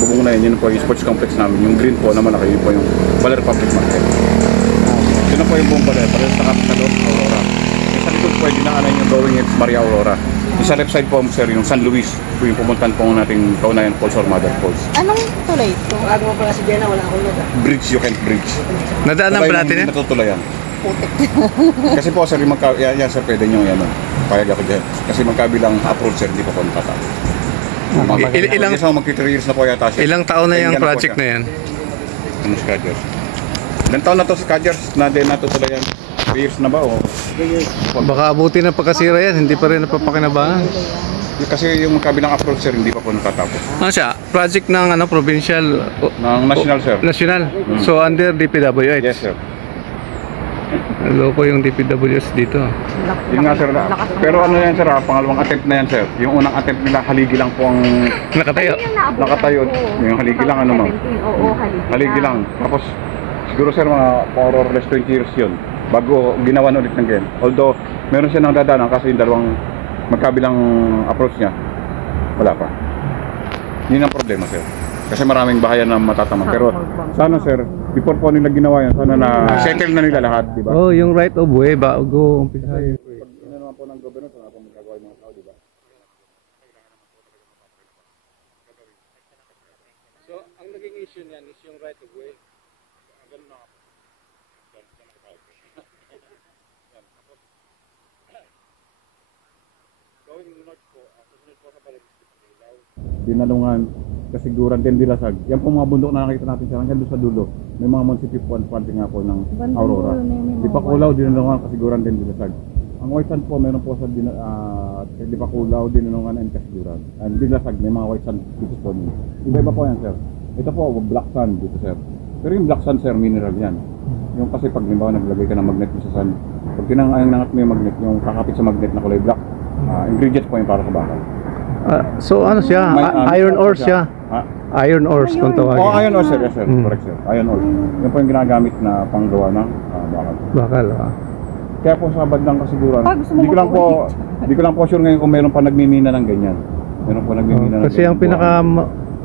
bubong na yun po yung sports complex namin. Yung green po naman yun po yung Baler Public Market. Yun na po yung buong Baler, parehas sa Capital Aurora. Yung sa likod po ay dinaanan yung Going Hills Maria Aurora. Yung sa left side po sir, yung San Luis, po yung pumuntan po nating Kaunayan Falls or Mother Falls. Anong tulay ito? Bago mo pala si Jenna, wala akong lugar. Bridge, you can't bridge. Nadaanan pa natin yan? Natutulayan. Putik. Kasi po sir, yung yan sir, pwede nyo yan. Payag ako dyan. Kasi magkabilang approach sir, hindi po po natatapos. Ilang mag-3 years na po yata siya. Ilang taon na yung project na yan? Ano si Kajers? Ilang taon na to si Kajers na din natutulayan? 3 years na ba o? Baka abuti na pagkasira yan, hindi pa rin napapakinabangan. Kasi yung kabilang approach sir, hindi pa po natatapos. Ano siya? Project ng provincial? Ng national sir. National? So under DPWH? Yes sir. Loko yung DPWH dito. Yun nga sir. Pero ano yan sir, pangalawang attempt na yan sir. Yung unang attempt nila, haligi lang po ang Nakatayo? nakatayo. Yung haligi lang ano ma'am? Oo, Haligi lang. Tapos siguro sir mga more or less 20 years yun bago ginawan ulit ng game. Although meron siya nang dadaanan kasi yung dalawang magkabilang approach niya wala pa. Yun ang problema sir. Kasi maraming bahayan na matatama. Pero sana sir, before po nila ginawa yan, sana na settle na nila lahat, di ba? Oh, yung right of way bago umpisahan. Ano naman po ng gobyerno, sana po magagawa yung mga tao, di ba? So, ang naging issue niyan is yung right of way. Ganun na. Going north po, susunod po sa balik. Dinalungan, kasiguran din Dilasag. Yan po mga bundok na nakita natin siya. Hanggang doon sa dulo. May mga municipal funding nga po ng Aurora. Di pa Kulaw, dinalungan, kasiguran din Dilasag. Ang white sand po, meron po sa Di pa Kulaw, dinalungan and kasiguran. And Dilasag, may mga white sand dito po. Iba-iba po yan sir. Ito po, black sand dito sir. Pero yung black sand sir, mineral yan. Yung kasi pag limbawa naglagay ka ng magnet sa sand, pag tinangat mo yung magnet, yung kakapit sa magnet na kulay black, ingredients po yung para sa bakal. So ano siya? Iron ore siya? Iron ores kung tawagin. Oh, iron ore sir, yes sir. Correct sir. Iron ore. Yan po yung ginagamit na panggawa ng bakal. Bakal, Kaya po sa bandang kasiguran, hindi ko lang po sure ngayon kung meron pa nagmimina ng ganyan. Meron po nagmimina ng kasi ang pinaka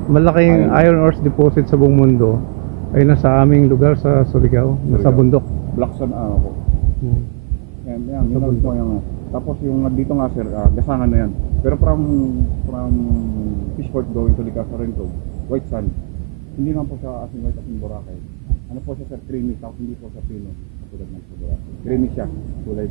malaking iron ores deposit sa buong mundo ay nasa aming lugar sa Surigao, nasa bundok. Black sand po. Yan, yun po yung tapos yung dito nga sir, gasangan na yan. Pero from Fishport going to Licasarenco, white sand. Hindi naman po siya asing white, asing Boracay. Ano po siya sir, creamy, tapos hindi po siya pino. Tulad ng Boracay. Creamy siya, kulay.